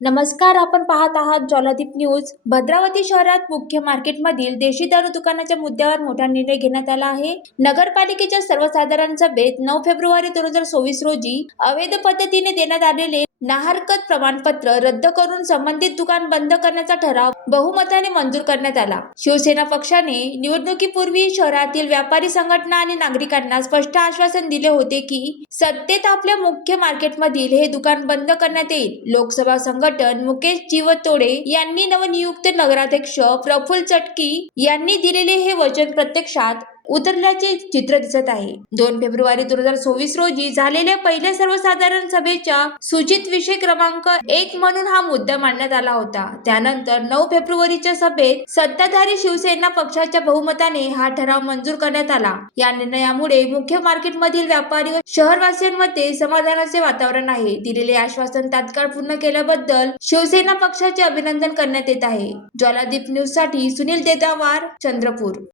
नमस्कार, आपण पाहत आहात ज्वालादीप न्यूज. भद्रावती शहरात मुख्य मार्केटमधील देशी दारू दुकानाच्या मुद्द्यावर मोठा निर्णय घेण्यात आला आहे. नगरपालिकेच्या सर्वसाधारण सभेत 9 फेब्रुवारी 2024 रोजी अवैध पद्धतीने देण्यात आलेले नाहरकत प्रमाणपत्र रद्द करून संबंधित दुकान बंद करण्याचा ठराव बहुमताने मंजूर करण्यात आला. शिवसेना पक्षाने निवडणुकीपूर्वी शहरातील व्यापारी संघटना आणि नागरिकांना स्पष्ट आश्वासन दिले होते की सत्तेत आपल्या मुख्य मार्केटमधील हे दुकान बंद करण्यात येईल. लोकसभा संघटन मुकेश जीवतोडे यांनी नवनियुक्त नगराध्यक्ष प्रफुल्ल चटकी यांनी दिलेले हे वचन प्रत्यक्षात उतरल्याचे चित्र दिसत आहे. 2 फेब्रुवारी 2024 रोजी झालेल्या पहिल्या सर्वसाधारण सभेच्या सूचित विषय क्रमांक 1 म्हणून हा मुद्दा मांडण्यात आला होता. त्यानंतर 9 फेब्रुवारीच्या सभेत सत्ताधारी शिवसेना पक्षाच्या बहुमताने हा ठराव मंजूर करण्यात आला. या निर्णयामुळे मुख्य मार्केटमधील व्यापारी व शहरवासियांमध्ये समाधानाचे वातावरण आहे. दिलेले आश्वासन तात्काळ पूर्ण केल्याबद्दल शिवसेना पक्षाचे अभिनंदन करण्यात येत आहे. ज्वालादीप न्यूज साठी सुनील देदावार, चंद्रपूर.